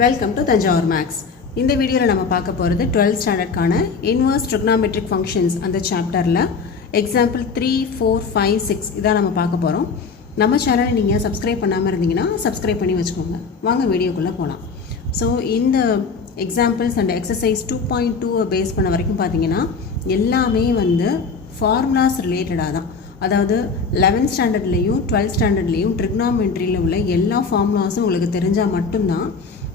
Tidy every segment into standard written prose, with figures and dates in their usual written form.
Welcome to Thanjavur maths. இந்த வீடியோவில் நம்ம பார்க்க போகிறது 12th ஸ்டாண்டர்ட்கான இன்வர்ஸ் ட்ரிக்னாமெட்ரிக் ஃபங்க்ஷன்ஸ் அந்த சாப்டரில் எக்ஸாம்பிள் 3, 4, 5, 6 இதான் நம்ம பார்க்க போகிறோம். நம்ம சேனலை நீங்கள் சப்ஸ்கிரைப் பண்ணாமல் இருந்தீங்கன்னா சப்ஸ்கிரைப் பண்ணி வச்சுக்கோங்க. வாங்க வீடியோக்குள்ளே போகலாம். ஸோ இந்த எக்ஸாம்பிள்ஸ் அண்ட் எக்ஸசைஸ் 2.2 பேஸ் பண்ண வரைக்கும் பார்த்தீங்கன்னா எல்லாமே வந்து ஃபார்முலாஸ் ரிலேட்டடாக தான். அதாவது 11th ஸ்டாண்டர்ட்லேயும் 12th ஸ்டாண்டர்ட்லேயும் ட்ரிக்னாமெட்ரியில் உள்ள எல்லா ஃபார்முலாஸும் உங்களுக்கு தெரிஞ்சால் மட்டும்தான்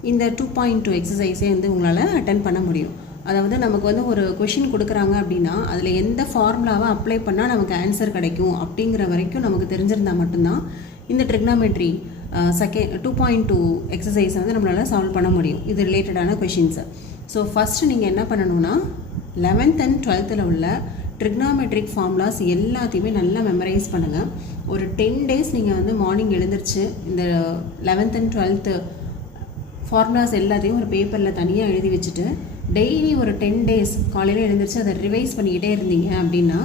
இந்த 2.2 எக்ஸசைஸே வந்து உங்களால் அட்டென்ட் பண்ண முடியும். அதாவது நமக்கு வந்து ஒரு கொஷின் கொடுக்குறாங்க அப்படின்னா அதில் எந்த ஃபார்முலாவை அப்ளை பண்ணால் நமக்கு ஆன்சர் கிடைக்கும் அப்படிங்கிற வரைக்கும் நமக்கு தெரிஞ்சிருந்தால் மட்டும்தான் இந்த ட்ரிக்னாமெட்ரி 2.2 எக்ஸசைஸை வந்து நம்மளால் சால்வ் பண்ண முடியும். இது ரிலேட்டடான கொஷின்ஸை. ஸோ ஃபஸ்ட்டு நீங்கள் என்ன பண்ணணும்னா 11th and 12th உள்ள ட்ரிக்னாமெட்ரிக் ஃபார்முலாஸ் எல்லாத்தையுமே நல்லா மெமரைஸ் பண்ணுங்கள். ஒரு 10 days நீங்கள் வந்து மார்னிங் எழுந்திரிச்சு இந்த 11th and 12th ஃபார்முலாஸ் எல்லாத்தையும் ஒரு பேப்பரில் தனியாக எழுதி வச்சுட்டு டெய்லி ஒரு 10 days காலையில் எழுந்திரிச்சு அதை ரிவைஸ் பண்ணிக்கிட்டே இருந்தீங்க அப்படின்னா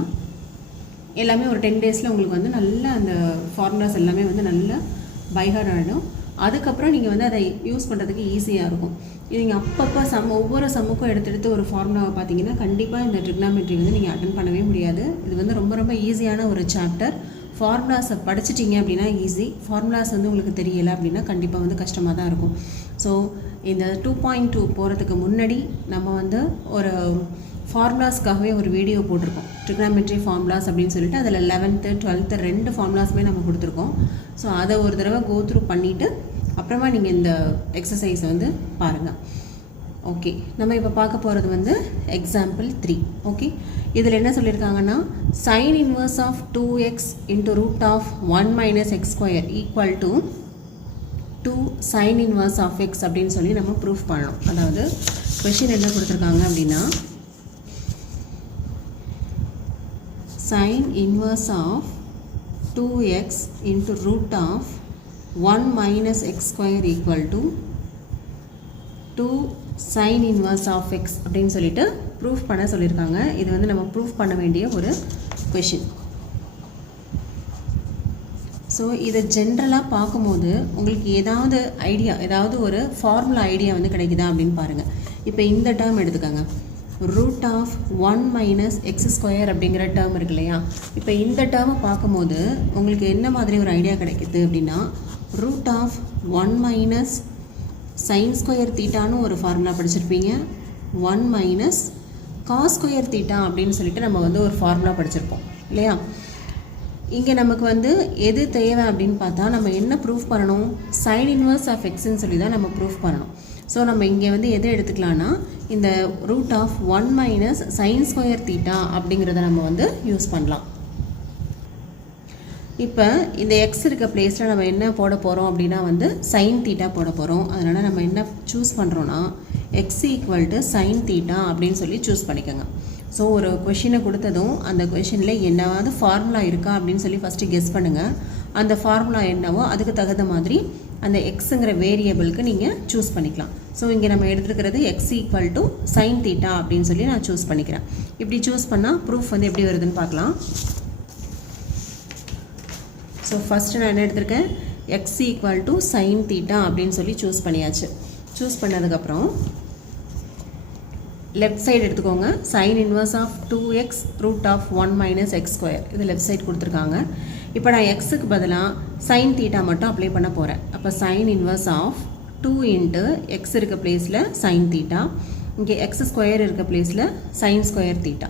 எல்லாமே ஒரு 10 daysல உங்களுக்கு வந்து நல்லா அந்த ஃபார்முலாஸ் எல்லாமே வந்து நல்லா பைஹார்ட் ஆகிடும். அதுக்கப்புறம் நீங்கள் வந்து அதை யூஸ் பண்ணுறதுக்கு ஈஸியாக இருக்கும். இது நீங்கள் அப்பப்போ ஒவ்வொரு சம்முக்கும் எடுத்து ஒரு ஃபார்முலாவை பார்த்தீங்கன்னா கண்டிப்பாக இந்த ட்ரிக்னாமெட்ரி வந்து நீங்கள் அட்டன் பண்ணவே முடியாது. இது வந்து ரொம்ப ரொம்ப ஈஸியான ஒரு சாப்டர். ஃபார்முலாஸை படிச்சிட்டிங்க அப்படின்னா ஈஸி. ஃபார்முலாஸ் வந்து உங்களுக்கு தெரியலை அப்படின்னா கண்டிப்பாக வந்து கஷ்டமாக தான் இருக்கும். ஸோ இந்த 2.2 போகிறதுக்கு முன்னாடி நம்ம வந்து ஒரு ஃபார்முலாஸ்க்காகவே ஒரு வீடியோ போட்டிருக்கோம். ட்ரிக்னாமெட்ரி ஃபார்முலாஸ் அப்படின்னு சொல்லிட்டு அதில் 11th 12th 2 ஃபார்முலாஸுமே நம்ம கொடுத்துருக்கோம். ஸோ அதை ஒரு தடவை கோ த்ரூ பண்ணிவிட்டு அப்புறமா நீங்கள் இந்த எக்ஸசைஸை வந்து பாருங்கள். ஓகே, நம்ம இப்போ பார்க்க போகிறது வந்து எக்ஸாம்பிள் 3. ஓகே, இதில் என்ன சொல்லியிருக்காங்கன்னா sin inverse of 2x into root of 1 minus x square equal to 2 sin inverse of x அப்படின்னு சொல்லி நம்ம ப்ரூஃப் பண்ணணும். அதாவது கொஷின் என்ன கொடுத்துருக்காங்க அப்படின்னா sin inverse of 2x into root of 1 minus x square equal to 2 sin inverse of x அப்படின்னு சொல்லிட்டு ப்ரூஃப் பண்ண சொல்லியிருக்காங்க. இது வந்து நம்ம ப்ரூஃப் பண்ண வேண்டிய ஒரு கொஷின். ஸோ இதை ஜென்ரலாக பார்க்கும்போது உங்களுக்கு ஏதாவது ஒரு ஃபார்முலா ஐடியா வந்து கிடைக்குதா அப்படின்னு பாருங்கள். இப்போ இந்த டேர்ம் எடுத்துக்கோங்க, root of 1 minus x square அப்படிங்கிற டேர்ம் இருக்கு இல்லையா. இப்போ இந்த டேர்மை பார்க்கும்போது உங்களுக்கு என்ன மாதிரி ஒரு ஐடியா கிடைக்குது அப்படின்னா root of 1 minus sine square தீட்டான்னு ஒரு ஃபார்முலா படிச்சிருப்பீங்க. 1 மைனஸ் காஸ் ஸ்கொயர் தீட்டா அப்படின்னு சொல்லிட்டு நம்ம வந்து ஒரு ஃபார்முலா படிச்சிருப்போம் இல்லையா. இங்கே நமக்கு வந்து எது தேவை அப்படின்னு பார்த்தா நம்ம என்ன ப்ரூஃப் பண்ணணும், சைன் இன்வர்ஸ் ஆஃப் எக்ஸ்ன்னு சொல்லி தான் நம்ம ப்ரூஃப் பண்ணணும். ஸோ நம்ம இங்கே வந்து எதை எடுத்துக்கலான்னா இந்த root of 1 minus sine square theta அப்படிங்கிறத நம்ம வந்து யூஸ் பண்ணலாம். இப்போ இந்த எக்ஸ் இருக்க பிளேஸில் நம்ம என்ன போட போகிறோம் அப்படின்னா வந்து சைன் தீட்டா போட போகிறோம். அதனால் நம்ம என்ன சூஸ் பண்ணுறோன்னா X equal to sine theta அப்படின்னு சொல்லி சூஸ் பண்ணிக்கோங்க. ஸோ ஒரு கொஷினை கொடுத்ததும் அந்த கொஷினில் என்னவாவது ஃபார்முலா இருக்கா அப்படின்னு சொல்லி ஃபஸ்ட்டு கெஸ் பண்ணுங்கள். அந்த ஃபார்முலா என்னவோ அதுக்கு தகுந்த மாதிரி அந்த எக்ஸுங்கிற வேரியபிளுக்கு நீங்கள் சூஸ் பண்ணிக்கலாம். ஸோ இங்கே நம்ம எடுத்துருக்கிறது x equal to sine theta அப்படின்னு சொல்லி நான் சூஸ் பண்ணிக்கிறேன். இப்படி சூஸ் பண்ணால் ப்ரூஃப் வந்து எப்படி வருதுன்னு பார்க்கலாம். ஸோ ஃபஸ்ட்டு நான் என்ன எடுத்திருக்கேன், x equal to sine theta அப்படின்னு சொல்லி சூஸ் பண்ணியாச்சு. சூஸ் பண்ணதுக்கப்புறம் லெஃப்ட் சைடு எடுத்துக்கோங்க. Sine inverse of 2x root of 1 minus x square இது லெஃப்ட் சைடு கொடுத்துருக்காங்க. இப்போ நான் எக்ஸுக்கு பதிலாக சைன் தீட்டா மட்டும் அப்ளை பண்ண போகிறேன். அப்போ sine inverse of 2 into x இருக்க பிளேஸில் சைன் தீட்டா, இங்கே எக்ஸ் ஸ்கொயர் இருக்க பிளேஸில் sine square theta.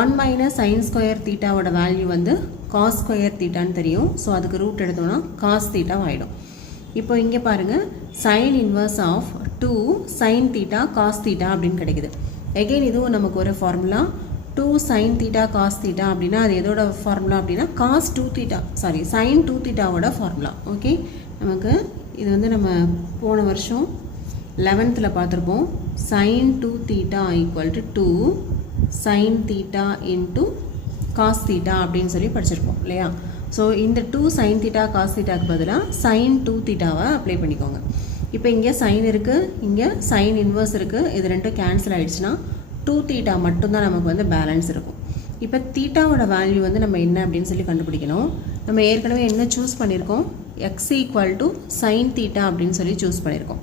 1 minus sine square தீட்டாவோட வேல்யூ வந்து காஸ் ஸ்கொயர் தீட்டான்னு தெரியும். ஸோ அதுக்கு ரூட் எடுத்தோன்னா காஸ் தீட்டா ஆகிடும். இப்போ இங்கே பாருங்கள் sine inverse of 2 sine theta cos theta அப்படின்னு கிடைக்குது. எகெயின் இதுவும் நமக்கு ஒரு formula 2 sine theta cos theta அப்படின்னா அது எதோட ஃபார்முலா அப்படின்னா காஸ் 2 தீட்டா சைன் 2 தீட்டாவோட ஃபார்முலா. ஓகே, நமக்கு இது வந்து நம்ம போன வருஷம் 11th பார்த்துருப்போம். Sine 2 theta equal to 2 sine theta into cos theta அப்படின்னு சொல்லி படிச்சிருப்போம் இல்லையா. ஸோ இந்த 2 சைன் தீட்டா காஸ் தீட்டாக்கு பதிலாக சைன் 2 தீட்டாவை அப்ளை பண்ணிக்கோங்க. இப்போ இங்கே சைன் இருக்குது, இங்கே சைன் இன்வர்ஸ் இருக்குது. இது ரெண்டும் கேன்சல் ஆகிடுச்சுன்னா 2 தீட்டா மட்டும்தான் நமக்கு வந்து பேலன்ஸ் இருக்கும். இப்போ தீட்டாவோட வேல்யூ வந்து நம்ம என்ன அப்படின்னு சொல்லி கண்டுபிடிக்கணும். நம்ம ஏற்கனவே என்ன சூஸ் பண்ணியிருக்கோம், X equal to sine theta அப்படின்னு சொல்லி சூஸ் பண்ணியிருக்கோம்.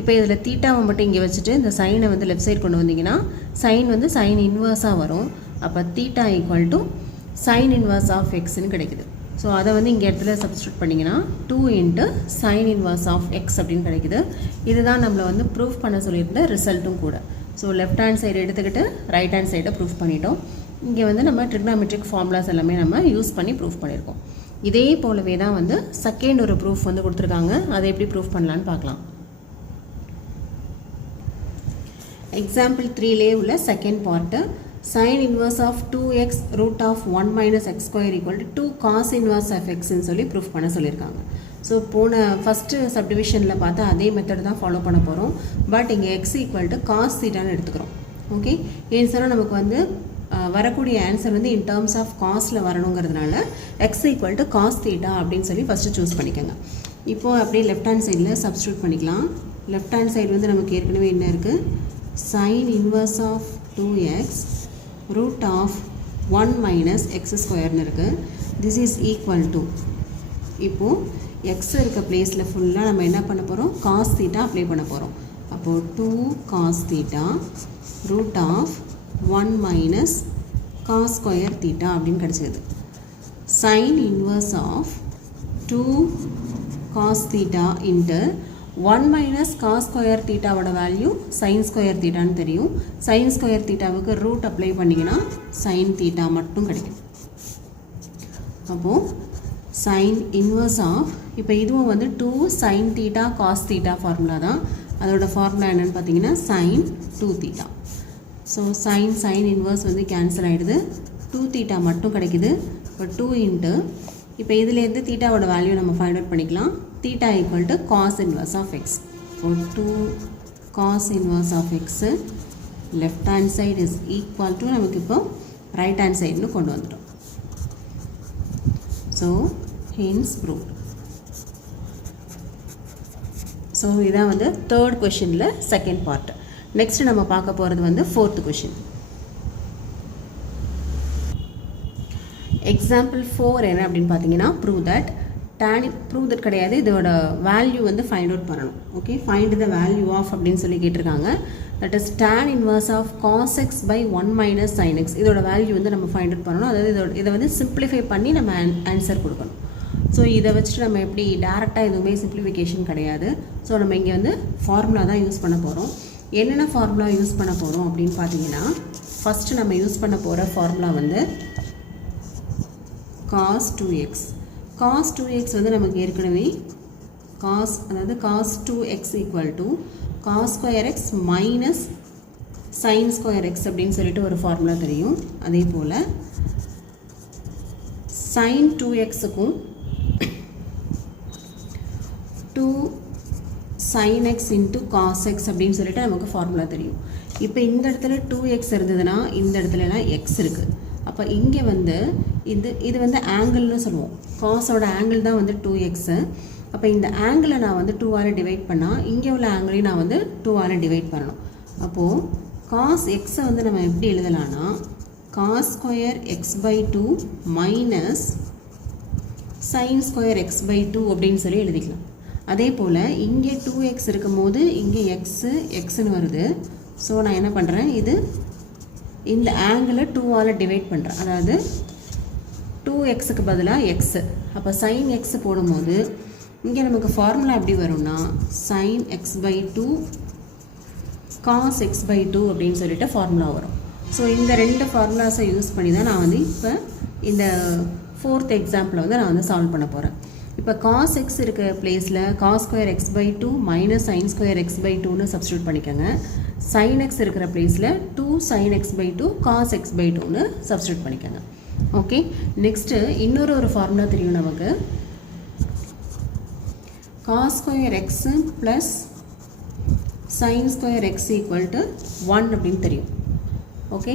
இப்போ இதில் தீட்டாவை மட்டும் இங்கே வச்சுட்டு இந்த சைனை வந்து லெஃப்ட் சைடு கொண்டு வந்தீங்கன்னா சைன் வந்து சைன் இன்வர்ஸாக வரும். அப்போ theta equal to sine inverse of எக்ஸ்ன்னு கிடைக்குது. ஸோ அதை வந்து இங்கே இடத்துல சப்ஸ்டியூட் பண்ணிங்கன்னா 2 into sine inverse of x அப்படின்னு கிடைக்குது. இதுதான் நம்மளை வந்து ப்ரூஃப் பண்ண சொல்லியிருந்த ரிசல்ட்டும் கூட. ஸோ லெஃப்ட் ஹேண்ட் சைடு எடுத்துக்கிட்டு ரைட் ஹேண்ட் சைடை ப்ரூஃப் பண்ணிட்டோம். இங்கே வந்து நம்ம ட்ரிக்னாமெட்ரிக் ஃபார்முலாஸ் எல்லாமே நம்ம யூஸ் பண்ணி ப்ரூஃப் பண்ணியிருக்கோம். இதே போலவே தான் வந்து செகண்ட் ஒரு ப்ரூஃப் வந்து கொடுத்துருக்காங்க. அதை எப்படி ப்ரூஃப் பண்ணலான்னு பார்க்கலாம். எக்ஸாம்பிள் 3லே உள்ள second part sin inverse of 2x root of 1 minus x square equal to 2 cos inverse of x ன்னு சொல்லி ப்ரூஃப் பண்ண சொல்லியிருக்காங்க. ஸோ போன ஃபஸ்ட்டு சப்டிவிஷனில் பார்த்தா அதே மெத்தட் தான் ஃபாலோ பண்ண போகிறோம். பட் இங்கே x ஈக்குவல் டு காஸ் தீட்டான்னு எடுத்துக்கிறோம். ஓகே, ஏன்னு சொன்னால் நமக்கு வந்து வரக்கூடிய ஆன்சர் வந்து இன் டேர்ம்ஸ் ஆஃப் காஸ்ட்டில் வரணுங்கிறதுனால x equal to cos theta அப்படின்னு சொல்லி ஃபஸ்ட்டு சூஸ் பண்ணிக்கோங்க. இப்போது அப்படியே லெஃப்ட் ஹேண்ட் சைடில் சப்ஸ்டியூட் பண்ணிக்கலாம். லெஃப்ட் ஹேண்ட் சைடு வந்து நமக்கு ஏற்கனவே என்ன இருக்குது, sin inverse of 2x root of 1 minus x square இருக்கு. this is equal to, இப்போது x இருக்க பிளேஸில் ஃபுல்லாக நம்ம என்ன பண்ண போகிறோம், cos theta அப்ளை பண்ண போகிறோம். அப்போது 2 cos theta root of 1 minus cos square theta அப்படின்னு கிடச்சிது. sin inverse of 2 cos theta into 1 minus cos square theta ஓட வேல்யூ sin square theta ன்னு தெரியும். sin square theta வுக்கு ரூட் அப்ளை பண்ணிங்கன்னா sin theta மட்டும் கிடைக்கும். அப்போது sin inverse of, இப்போ இதுவும் வந்து 2 sin theta cos theta formula தான். அதோட ஃபார்முலா என்னென்னு பார்த்தீங்கன்னா sin 2 theta. So sin inverse வந்து கேன்சல் ஆகிடுது. 2 theta மட்டும் கிடைக்குது. இப்போ 2 இன்ட்டு, இப்போ இதுலேருந்து தீட்டாவோட வேல்யூ நம்ம ஃபைண்ட் அவுட் பண்ணிக்கலாம். theta equal to cos inverse of x. So 2 cos inverse of x left hand side is equal to நமக்கு இப்போ right hand side னு கொண்டு வந்துட்டோம். So hence proved. So இதான் வந்து third questionல second part. Next நம்ம பார்க்க போகிறது வந்து fourth question. Example 4 என்ன அப்படின்னு பார்த்தீங்கன்னா prove that ப்ரூவ் தட் கிடையாது, இதோட வேல்யூ வந்து ஃபைண்ட் அவுட் பண்ணணும். Okay, find the value of அப்படின்னு சொல்லி கேட்டிருக்காங்க. That is tan inverse of cos x by 1 minus sine x. இதோட வேல்யூ வந்து நம்ம ஃபைண்ட் அவுட் பண்ணணும். அதாவது இதை வந்து சிம்பிளிஃபை பண்ணி நம்ம ஆன்சர் கொடுக்கணும். ஸோ இதை வச்சுட்டு நம்ம எப்படி டேரெக்டாக எதுவுமே சிம்பிளிஃபிகேஷன் கிடையாது. ஸோ நம்ம இங்கே வந்து ஃபார்முலா தான் யூஸ் பண்ண போகிறோம். என்னென்ன ஃபார்முலா யூஸ் பண்ண போகிறோம் அப்படின்னு பார்த்தீங்கன்னா, ஃபஸ்ட்டு நம்ம யூஸ் பண்ண போகிற ஃபார்முலா வந்து cos 2x. cos 2x வந்து நமக்கு ஏற்கனவே அதாவது cos 2x equal to cos square x minus sin square x அப்படின்னு சொல்லிட்டு ஒரு ஃபார்முலா தெரியும். அதே போல் sin 2xக்கும் 2 sin x into cos x அப்படின்னு சொல்லிட்டு நமக்கு ஃபார்முலா தெரியும். இப்போ இந்த இடத்துல 2x இருந்ததுன்னா இந்த இடத்துலலாம் x இருக்குது. அப்போ இங்கே வந்து இது வந்து ஆங்கிள்னு சொல்லுவோம். காஸோட ஆங்கிள் தான் வந்து 2x. அப்போ இந்த ஆங்கிளை நான் வந்து 2ஆல் டிவைட் பண்ணால் இங்கே உள்ள ஆங்கிளையும் நான் வந்து 2ஆல் டிவைட் பண்ணணும். அப்போது காஸ் எக்ஸை வந்து நம்ம எப்படி எழுதலான்னா cos square x by 2 minus sine square x by 2 அப்படின்னு சொல்லி எழுதிக்கலாம். அதே போல் இங்கே 2x இருக்கும் போது இங்கே எக்ஸ்ன்னு வருது. ஸோ நான் என்ன பண்ணுறேன், இந்த ஆங்கிளை 2ஆல் டிவைட் பண்ணுறேன். அதாவது 2xக்கு பதிலாக எக்ஸு. அப்போ சைன் எக்ஸ் போடும்போது இங்கே நமக்கு ஃபார்முலா எப்படி வரும்னா sine x by 2 cos x by 2 அப்படின்னு சொல்லிட்டு ஃபார்முலா வரும். ஸோ இந்த ரெண்டு ஃபார்முலாஸை யூஸ் பண்ணி தான் நான் வந்து இப்போ இந்த ஃபோர்த் எக்ஸாம்பிளை வந்து நான் வந்து சால்வ் பண்ண போகிறேன். இப்போ காஸ் எக்ஸ் இருக்க பிளேஸில் cos square x by 2 minus sine square x by 2ன்னு சப்ஸ்டியூட் பண்ணிக்கோங்க. சைன் எக்ஸ் இருக்கிற பிளேஸில் 2 sine x by 2 cos x by 2ன்னு சப்ஸ்டியூட் பண்ணிக்கோங்க. ஓகே, நெக்ஸ்ட்டு இன்னொரு ஃபார்முலா தெரியும் நமக்கு. Cos square x plus sine square x equal to 1 அப்படின்னு தெரியும். ஓகே,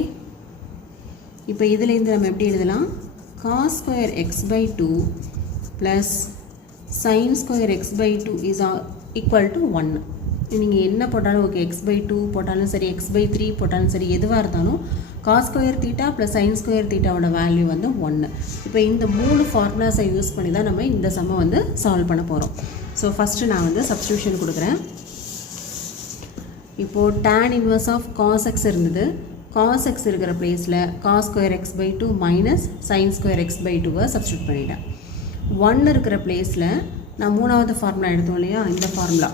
இப்போ இதுலேருந்து நம்ம எப்படி எழுதலாம், cos square x by 2 plus sine square x by 2 is equal to 1. நீங்கள் என்ன போட்டாலும் ஓகே, எக்ஸ் பை 2 போட்டாலும் சரி, எக்ஸ் பை 3 போட்டாலும் சரி, எதுவாக இருந்தாலும் cos square theta plus sine square தீட்டாவோட வேல்யூ வந்து 1. இப்போ இந்த 3 ஃபார்முலாஸை யூஸ் பண்ணி தான் நம்ம இந்த சம்மை வந்து சால்வ் பண்ண போகிறோம். ஸோ ஃபஸ்ட்டு நான் வந்து சப்ஸ்டியூஷன் கொடுக்குறேன். இப்போது tan inverse of cos x இருந்தது. cos x இருக்கிற பிளேஸில் cos square x by 2 minus sin square x by 2 substitute பண்ணிட்டேன். 1 இருக்கிற பிளேஸில் நான் மூணாவது ஃபார்முலா எடுத்தோம் இல்லையா, இந்த formula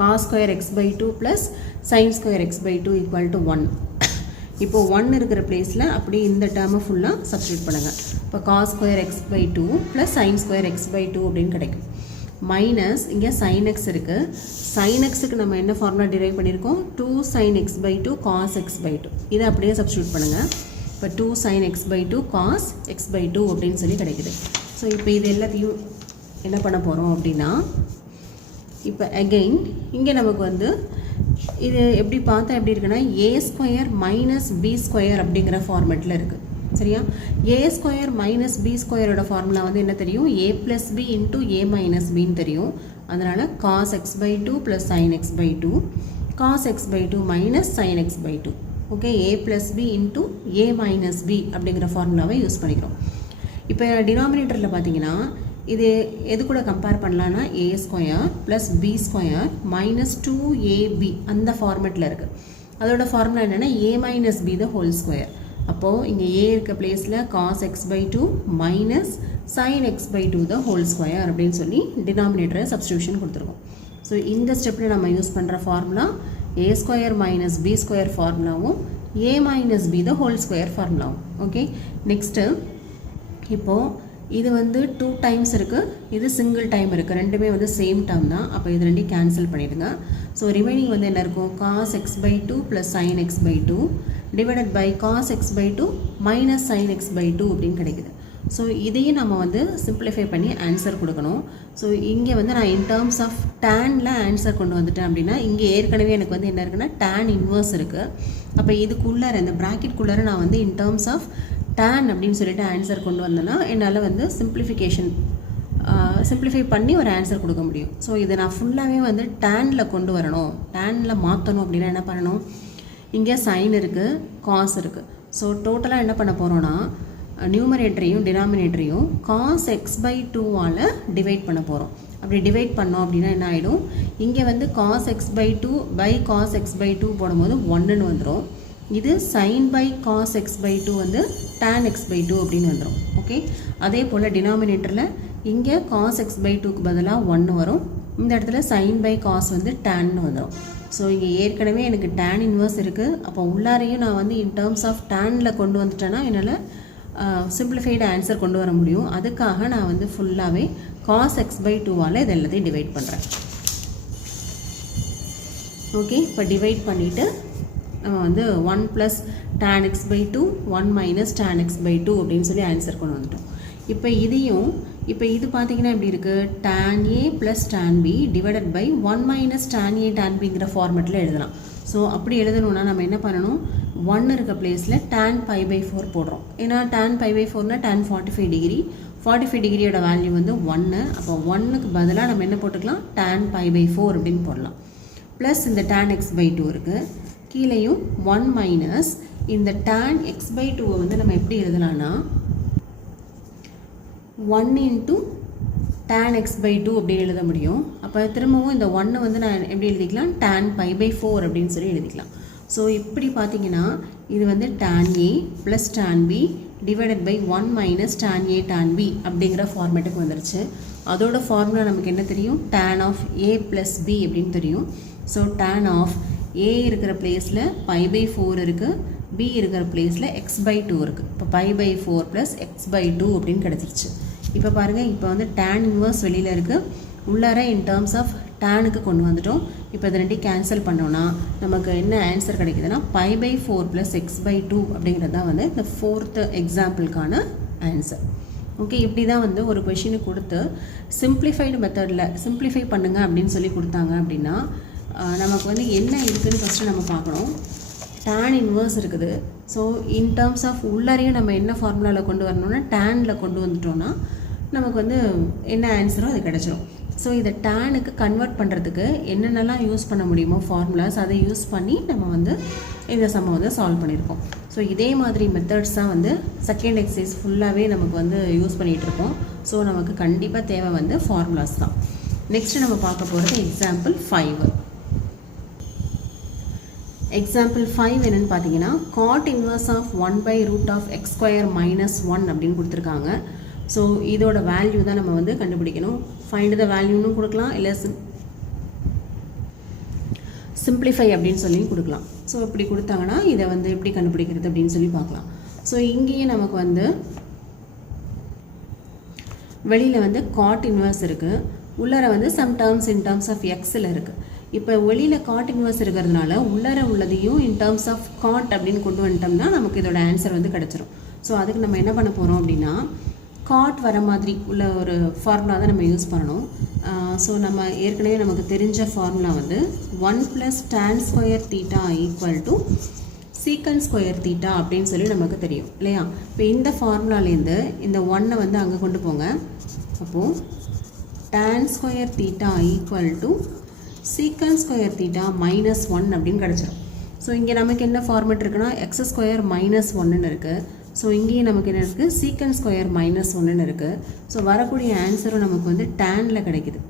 cos square x by 2 plus sin square x by 2 equal to 1. இப்போது 1 இருக்கிற பிளேஸில் அப்படியே இந்த டேர்மை ஃபுல்லாக சப்ஸ்டியூட் பண்ணுங்கள். இப்போ cos square x by 2 plus sin square x by 2 அப்படின்னு கிடைக்கும். மைனஸ் இங்கே sin x இருக்குது. sin xக்கு நம்ம என்ன ஃபார்முலா டிரைவ் பண்ணியிருக்கோம், 2 sin x by 2 cos x by 2. இதை அப்படியே சப்ஸ்டியூட் பண்ணுங்கள். இப்போ 2 sin x by 2 cos x by 2 அப்படின்னு சொல்லி கிடைக்குது. ஸோ இப்போ இது எல்லாத்தையும் என்ன பண்ண போகிறோம் அப்படின்னா, இப்போ அகெயின் இங்கே நமக்கு வந்து இது எப்படி பார்த்தா எப்படி இருக்குன்னா, a square minus B square அப்படிங்கிற ஃபார்மெட்டில் இருக்குது. சரியா, a ஸ்கொயர் மைனஸ் பி ஸ்கொயரோட ஃபார்முலா வந்து என்ன தெரியும், a plus B into a minus பின்னு தெரியும். அதனால் cos x by 2 plus sin x by 2 cos x by 2 minus sin x by 2. ஓகே, a plus B into a minus B அப்படிங்கிற ஃபார்முலாவை யூஸ் பண்ணிக்கிறோம். இப்போ டினாமினேட்டரில் பார்த்தீங்கன்னா இது எது கூட கம்பேர் பண்ணலான்னா, a square plus b square minus 2ab அந்த ஃபார்மெட்டில் இருக்குது. அதோட ஃபார்முலா என்னென்னா a minus B the whole square. அப்போது இங்கே a இருக்க பிளேஸில் cos x by 2 minus sin x by 2 the whole square அப்படின்னு சொல்லி டினாமினேட்டரை சப்ஸ்டியூஷன் கொடுத்துருக்கோம். ஸோ இந்த ஸ்டெப்பில் நம்ம யூஸ் பண்ணுற formula a square minus B square ஃபார்முலாவும் a minus B the whole square ஃபார்முலாவும். ஓகே, நெக்ஸ்ட்டு இப்போது இது வந்து 2 டைம்ஸ் இருக்குது, இது சிங்கிள் டைம் இருக்குது, ரெண்டுமே வந்து சேம் டேர்ம் தான். அப்போ இது ரெண்டையும் கேன்சல் பண்ணிடுங்க. ஸோ ரிமைனிங் வந்து என்ன இருக்கும், cos x by 2 plus sin x by 2 divided by cos x by 2 minus sin x by 2 அப்படின்னு கிடைக்குது. ஸோ இதையும் நம்ம வந்து சிம்பிளிஃபை பண்ணி ஆன்சர் கொடுக்கணும். ஸோ இங்கே வந்து நான் இன் டேர்ம்ஸ் ஆஃப் டேனில் ஆன்சர் கொண்டு வந்துட்டேன் அப்படின்னா, இங்கே ஏற்கனவே எனக்கு வந்து என்ன இருக்குன்னா tan இன்வர்ஸ் இருக்குது. அப்போ இதுக்குள்ளார இந்த ப்ராக்கெட்குள்ளார நான் வந்து இன் டேர்ம்ஸ் ஆஃப் tan அப்படின்னு சொல்லிட்டு ஆன்சர் கொண்டு வந்தேன்னா என்னால் வந்து சிம்பிளிஃபை பண்ணி ஒரு ஆன்சர் கொடுக்க முடியும். ஸோ இதை நான் ஃபுல்லாகவே வந்து டேனில் கொண்டு வரணும், டேனில் மாற்றணும் அப்படின்னா என்ன பண்ணணும், இங்கே சைன் இருக்குது, காஸ் இருக்குது. ஸோ டோட்டலாக என்ன பண்ண போகிறோன்னா, நியூமரேட்டரையும் டினாமினேட்டரையும் cos x by 2 டிவைட் பண்ண போகிறோம். அப்படி டிவைட் பண்ணோம் அப்படின்னா என்ன ஆகிடும், இங்கே வந்து cos x by 2 by cos x by 2 போடும்போது 1ன்னு வந்துடும். இது sin by cos x by 2 வந்து tan x by 2 அப்படின்னு வந்துடும். ஓகே, அதே போல் டினாமினேட்டரில் இங்கே cos x by 2க்கு பதிலாக 1 வரும், இந்த இடத்துல sin by cos வந்து tanன்னு வந்துடும். ஸோ இங்கே ஏற்கனவே எனக்கு tan இன்வர்ஸ் இருக்குது. அப்போ உள்ளாரையும் நான் வந்து இன் டேர்ம்ஸ் ஆஃப் டேனில் கொண்டு வந்துட்டேன்னா என்னால் சிம்பிளிஃபைடு ஆன்சர் கொண்டு வர முடியும். அதுக்காக நான் வந்து ஃபுல்லாகவே cos x by 2 இது எல்லாத்தையும் டிவைட் பண்ணுறேன். ஓகே, இப்போ டிவைட் பண்ணிவிட்டு நம்ம வந்து 1 plus tan x by 2 1 minus tan x by 2 அப்படின்னு சொல்லி ஆன்சர் கொண்டு வந்துட்டோம். இப்போ இது பார்த்தீங்கன்னா எப்படி இருக்குது, tan a plus tan b divided by 1 minus tan a tan bங்கிற ஃபார்மெட்டில் எழுதலாம். ஸோ அப்படி எழுதணுன்னா நம்ம என்ன பண்ணணும், 1 இருக்க பிளேஸில் tan pi by 4 போடுறோம். ஏன்னா tan pi by 4னா tan 45 டிகிரி, 45 டிகிரியோட வேல்யூ வந்து 1. அப்போ 1க்கு பதிலாக நம்ம என்ன போட்டுக்கலாம், tan pi by 4 அப்படின்னு போடலாம். ப்ளஸ் இந்த tan x by 2 இருக்குது, கீழேயும் 1 மைனஸ் இந்த tan x by 2 வந்து நம்ம எப்படி எழுதலாம்னா 1 இன்ட்டு tan x by 2 அப்படின்னு எழுத முடியும். அப்போ திரும்பவும் இந்த 1 வந்து நான் எப்படி எழுதிக்கலாம், tan pi by 4 அப்படின்னு சொல்லி எழுதிக்கலாம். ஸோ இப்படி பார்த்தீங்கன்னா இது வந்து tan a plus tan b divided by 1 minus tan a tan b அப்படிங்கிற ஃபார்மேட்டுக்கு வந்துருச்சு. அதோட ஃபார்முலா நமக்கு என்ன தெரியும், tan of a plus b அப்படின்னு தெரியும். ஸோ tan ஆஃப் a இருக்கிற பிளேஸில் pi by 4 இருக்குது, b இருக்கிற பிளேஸில் x by 2 இருக்குது. இப்போ pi by 4 plus x by 2 அப்படின்னு கிடச்சிருச்சு. இப்போ பாருங்கள், இப்போ வந்து tan இன்வர்ஸ் வெளியில் இருக்குது, உள்ளார இன் டேர்ம்ஸ் ஆஃப் டேனுக்கு கொண்டு வந்துட்டோம். இப்போ இதை ரெண்டையும் கேன்சல் பண்ணோன்னா நமக்கு என்ன ஆன்சர் கிடைக்குதுன்னா pi by 4 plus x by 2 அப்படிங்கிறது தான் வந்து இந்த 4th எக்ஸாம்பிளுக்கான ஆன்சர். ஓகே, இப்படி தான் வந்து ஒரு கொஷினுக்கு கொடுத்து சிம்பிளிஃபைடு மெத்தடில் சிம்பிளிஃபை பண்ணுங்கள் அப்படின்னு சொல்லி கொடுத்தாங்க அப்படின்னா நமக்கு வந்து என்ன இருக்குதுன்னு ஃபஸ்ட்டு நம்ம பார்க்கணும். tan இன்வர்ஸ் இருக்குது. ஸோ இன் டேர்ம்ஸ் ஆஃப் உள்ளாரையும் நம்ம என்ன ஃபார்முலாவில் கொண்டு வரணும்னா டேனில் கொண்டு வந்துட்டோன்னா நமக்கு வந்து என்ன ஆன்சரோ அது கிடச்சிரும். ஸோ இதை டேனுக்கு கன்வெர்ட் பண்ணுறதுக்கு என்னென்னலாம் யூஸ் பண்ண முடியுமோ ஃபார்முலாஸ் அதை யூஸ் பண்ணி நம்ம வந்து இந்த சம்மை வந்து சால்வ் பண்ணியிருக்கோம். ஸோ இதே மாதிரி மெத்தட்ஸ் தான் வந்து செகண்ட் எக்ஸசைஸ் ஃபுல்லாகவே நமக்கு வந்து யூஸ் பண்ணிகிட்ருக்கோம். ஸோ நமக்கு கண்டிப்பாக தேவை வந்து ஃபார்முலாஸ் தான். நெக்ஸ்ட்டு நம்ம பார்க்க போகிறது எக்ஸாம்பிள் 5. எக்ஸாம்பிள் 5 என்னென்னு பார்த்தீங்கன்னா cot inverse of 1 by root of x square minus 1 அப்படின்னு கொடுத்துருக்காங்க. ஸோ இதோட வேல்யூ தான் நம்ம வந்து கண்டுபிடிக்கணும். ஃபைண்ட் த வேல்யூன்னு கொடுக்கலாம், இல்லை சிம்பிளிஃபை அப்படின்னு சொல்லி கொடுக்கலாம். ஸோ இப்படி கொடுத்தாங்கன்னா இதை வந்து எப்படி கண்டுபிடிக்கிறது அப்படின்னு சொல்லி பார்க்கலாம். ஸோ இங்கேயும் நமக்கு வந்து வெளியில் வந்து cot inverse இருக்குது, உள்ளர வந்து sum terms in terms of எக்ஸில் இருக்குது. இப்போ வெளியில் cot inverse இருக்கிறதுனால உள்ளர உள்ளதையும் இன் டேர்ம்ஸ் ஆஃப் cot அப்படின்னு கொண்டு வந்துட்டோம்னா நமக்கு இதோட ஆன்சர் வந்து கிடச்சிரும். ஸோ அதுக்கு நம்ம என்ன பண்ண போகிறோம் அப்படின்னா cot வர மாதிரி உள்ள ஒரு ஃபார்முலா தான் நம்ம யூஸ் பண்ணணும். ஸோ நம்ம ஏற்கனவே நமக்கு தெரிஞ்ச ஃபார்முலா வந்து 1 + tan square theta = secant square theta அப்படின்னு சொல்லி நமக்கு தெரியும் இல்லையா. இப்போ இந்த ஃபார்முலாலேருந்து இந்த 1 வந்து அங்கே கொண்டு போங்க. அப்போது tan square theta = secant square theta -1 அப்படின்னு கிடச்சிரும். ஸோ இங்கே நமக்கு என்ன ஃபார்மேட் இருக்குன்னா x² - 1ன்னு இருக்குது. ஸோ இங்கேயும் நமக்கு என்ன இருக்குது, secant square -1ன்னு இருக்குது. ஸோ வரக்கூடிய ஆன்சரும் நமக்கு வந்து டேனில் கிடைக்குது.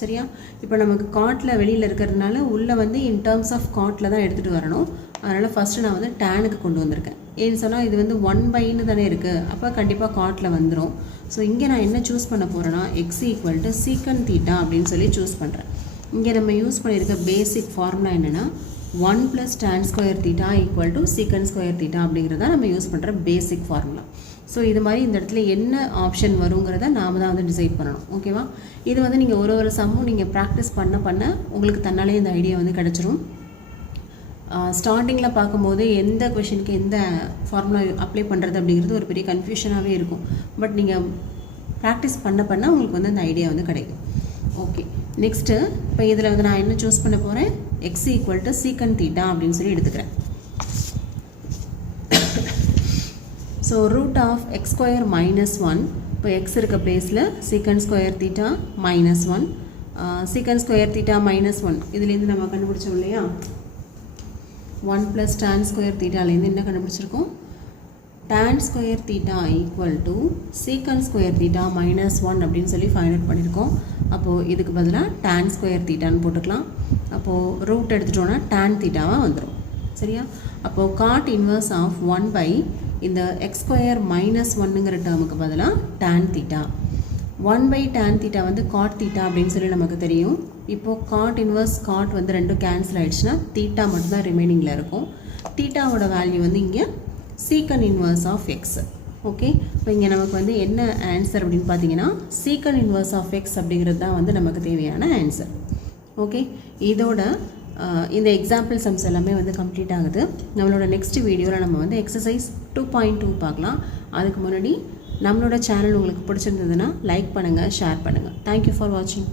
சரியா, இப்போ நமக்கு காட்டில் வெளியில் இருக்கிறதுனால உள்ளே வந்து இன் டேர்ம்ஸ் ஆஃப் காட்டில் தான் எடுத்துகிட்டு வரணும். அதனால் ஃபஸ்ட்டு நான் வந்து டேனுக்கு கொண்டு வந்திருக்கேன். ஏன்னு சொன்னால் இது வந்து 1/ன்னு தானே இருக்குது, அப்போ கண்டிப்பாக காட்டில் வந்துடும். ஸோ இங்கே நான் என்ன சூஸ் பண்ண போகிறேன்னா x = secant theta அப்படின்னு சொல்லி சூஸ் பண்ணுறேன். இங்கே நம்ம யூஸ் பண்ணியிருக்க பேசிக் ஃபார்முலா என்னென்னா 1 + tan square theta = secant square theta அப்படிங்கிறத நம்ம யூஸ் பண்ணுற பேசிக் ஃபார்முலா. ஸோ இது மாதிரி இந்த இடத்துல என்ன ஆப்ஷன் வருங்கிறத நாம் தான் வந்து டிசைட் பண்ணணும். ஓகேவா, இது வந்து நீங்கள் ஒரு சம்மும் நீங்கள் ப்ராக்டிஸ் பண்ண உங்களுக்கு தன்னாலே இந்த ஐடியா வந்து கிடச்சிரும். ஸ்டார்டிங்கில் பார்க்கும்போது எந்த கொஷனுக்கு எந்த ஃபார்முலா அப்ளை பண்ணுறது அப்படிங்கிறது ஒரு பெரிய கன்ஃபியூஷனாகவே இருக்கும். பட் நீங்கள் ப்ராக்டிஸ் பண்ண உங்களுக்கு வந்து அந்த ஐடியா வந்து கிடைக்கும். ஓகே, நெக்ஸ்ட்டு இப்போ இதில் வந்து நான் என்ன சூஸ் பண்ண போகிறேன், x = secant theta அப்படின்னு சொல்லி எடுத்துக்கிறேன். ஸோ √(x² - 1) இப்போ x இருக்க பிளேஸில் secant square theta -1, secant square theta -1 இதுலேருந்து நம்ம கண்டுபிடிச்சோம் இல்லையா. 1 + tan square thetaலேருந்து என்ன கண்டுபிடிச்சிருக்கோம், tan square theta = secant square theta -1 அப்படின்னு சொல்லி ஃபைண்ட் அவுட் பண்ணியிருக்கோம். அப்போது இதுக்கு பதிலாக tan square thetaன்னு போட்டுக்கலாம். அப்போது ரூட் எடுத்துட்டோன்னா tan thetaவாக வந்துடும். சரியா, அப்போது cot inverse of 1 by இந்த x² - 1ங்கிற டேர்முக்கு பதிலாக tan theta. 1 / tan theta வந்து cot theta அப்படின்னு சொல்லி நமக்கு தெரியும். இப்போது cot inverse cot வந்து ரெண்டும் கேன்சல் ஆகிடுச்சுன்னா theta மட்டும்தான் ரிமைனிங்கில் இருக்கும். thetaவோட வேல்யூ வந்து இங்கே secant inverse of x. Okay, இப்போ இங்கே நமக்கு வந்து என்ன ஆன்சர் அப்படின்னு பார்த்தீங்கன்னா secant inverse of x அப்படிங்கிறது தான் வந்து நமக்கு தேவையான ஆன்சர். ஓகே, இதோட இந்த எக்ஸாம்பிள் சம்ஸ் எல்லாமே வந்து கம்ப்ளீட் ஆகுது. நம்மளோட நெக்ஸ்ட் வீடியோவில் நம்ம வந்து எக்ஸசைஸ் 2.2 பார்க்கலாம். அதுக்கு முன்னாடி நம்மளோட சேனல் உங்களுக்கு பிடிச்சிருந்ததுன்னா லைக் பண்ணுங்கள், ஷேர் பண்ணுங்கள். தேங்க்யூ ஃபார் வாட்சிங்.